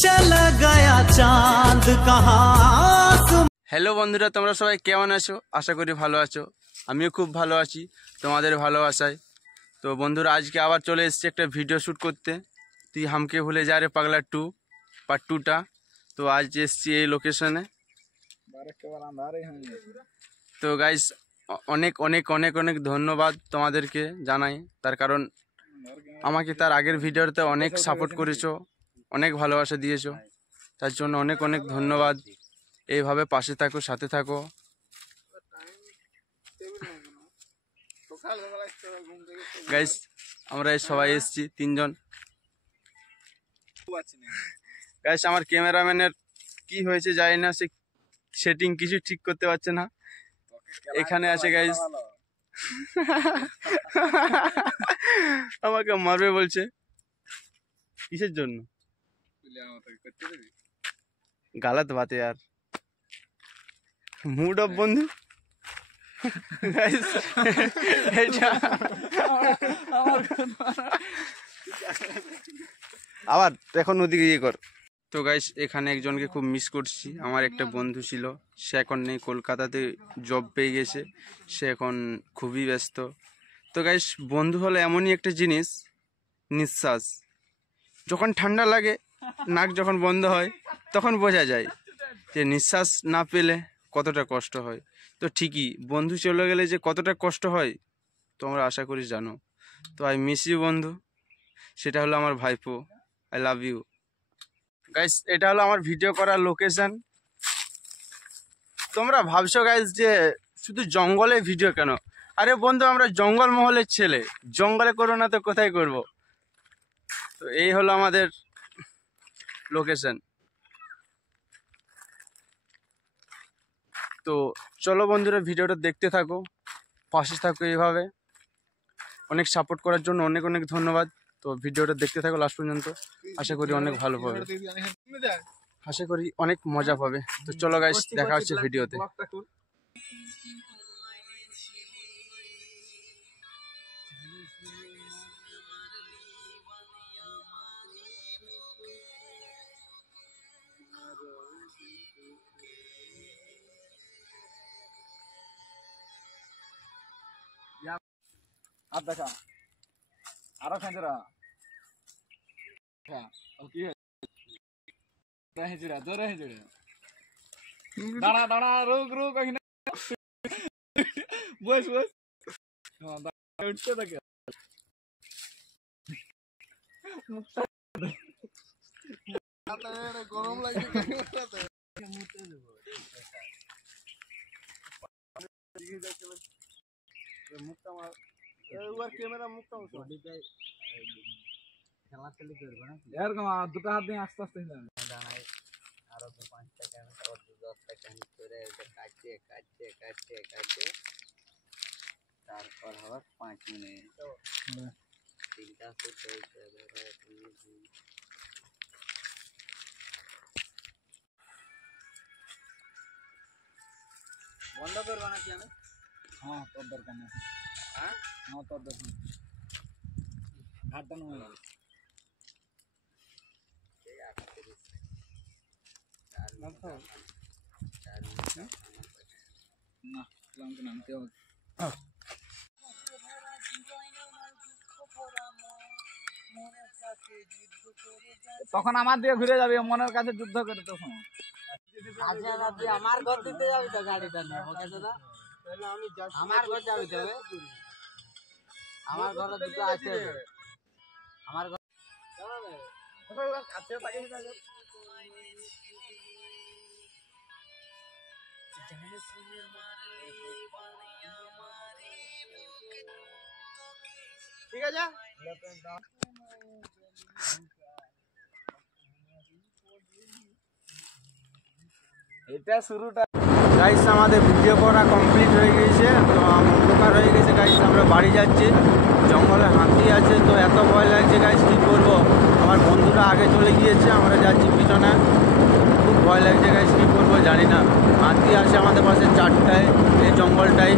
चला गया चांद कहाँ। হ্যালো বন্ধুরা, তোমরা সবাই কেমন আছো? আশা করি ভালো আছো। আমিও খুব ভালো আছি তোমাদের ভালোবাসায়। তো বন্ধুরা, আজকে আবার চলে এসেছি একটা ভিডিও শ্যুট করতে। তুই হামকে ভুলে যা রে পাগলা 2 পার্ট 2টা। তো আজ এসেছি এই লোকেশনে। তো গাইস, অনেক অনেক অনেক অনেক ধন্যবাদ তোমাদেরকে জানাই, তার কারণ আমাকে তার আগের ভিডিওতে অনেক সাপোর্ট করেছো, অনেক ভালোবাসা দিয়েছো, তার জন্য অনেক অনেক ধন্যবাদ। এইভাবে পাশে থাকো, সাথে থাকো। গাইস, আমরা সবাই এসেছি 3 জন। গাইস, আমার ক্যামেরাম্যানের কি হয়েছে জানি না, সে সেটিং কিছু ঠিক করতে পারছে না। এখানে আছে গাইস, আমাকে মারবে বলছে। কিসের জন্য? গালাত বাত यार। মুড অফ বন্ধু। আবার এখন ওদিকে ইয়ে কর। তো গাইস, এখানে একজনকে খুব মিস করছি। আমার একটা বন্ধু ছিল, সে এখন নেই, কলকাতাতে জব পেয়ে গেছে, সে এখন খুবই ব্যস্ত। তো গাইস, বন্ধু হলো এমনই একটা জিনিস, নিঃশ্বাস। যখন ঠান্ডা লাগে, নাক যখন বন্ধ হয়, তখন বোঝা যায় যে নিঃশ্বাস না পেলে কতটা কষ্ট হয়। তো ঠিকই, বন্ধু চলে গেলে যে কতটা কষ্ট হয় তোমরা আশা করি জানো। তো আই মিস ইউ বন্ধু। সেটা হলো আমার ভাইপো। I love you. গাইস, এটা হলো আমার ভিডিও করার লোকেশন। তোমরা ভাবছো গাইস যে শুধু জঙ্গলে ভিডিও কেন? আরে বন্ধু, আমরা জঙ্গল মহলের ছেলে, জঙ্গলে করবো না তো কোথায় করব? তো এই হলো আমাদের লোকেশন। তো চলো বন্ধুরা, ভিডিওটা দেখতে থাকো, পাশে থাকো এইভাবে। অনেক সাপোর্ট করার জন্য অনেক অনেক ধন্যবাদ। তো ভিডিওটা দেখতে থাকো লাস্ট পর্যন্ত, আশা করি অনেক ভালো পাবে, আশা করি অনেক মজা পাবে। তো চলো গাইস, দেখা হচ্ছে ভিডিওতে। आप देखा आरो खेजरा अब की है रहे जुड़ा दो रहे जुड़े दाना दाना रुक रुक कहीं बस बस हां उठते तक आता रे गरम लागे कहीं आता मुते देबो दिखे जाके मुक्ता मार এবার ক্যামেরা মুক্ত হচ্ছে বডিতে খেলা খেলি করবে না यार দুটো হাত দিয়ে আস্তে আস্তে দাঁড়ায় আর 2-5 সেকেন্ড আর 2-10 সেকেন্ড করে এটা কাটতে কাটতে কাটতে কাটতে তারপর হবে 5 মিনিট তো তিনটা শুট হয়েছে বন্ধ করব না কি আমি হ্যাঁ তোর দরকার নেই हाँ हाँ तो देखो घाटन में ना लंग नाम के তখন আমার দিয়ে ঘুরে যাবে, মনের কাছে যুদ্ধ করে তখন আমার ঘর দিতে যাবি তো গাড়িটা নিয়ে ওকে দাদা আমি আমার ঘর যাবি তবে আমার ঘরে দুটো আছে আমার ঘর কাছে থাকে ঠিক আছে এটা শুরুটা। গাইস, আমাদের ভিডিও করা কমপ্লিট হয়ে গেছে। তো অন্ধকার হয়ে গেছে গাইস, আমরা বাড়ি যাচ্ছি। জঙ্গলে হাতি আছে, তো এত ভয় লাগছে গাইস, কী করবো। আমার বন্ধুরা আগে চলে গিয়েছে, আমরা যাচ্ছি পিছনে। খুব ভয় লাগছে গাইস, কী করবো জানি না। হাতি আসে আমাদের পাশে 4টায় এই জঙ্গলটাই।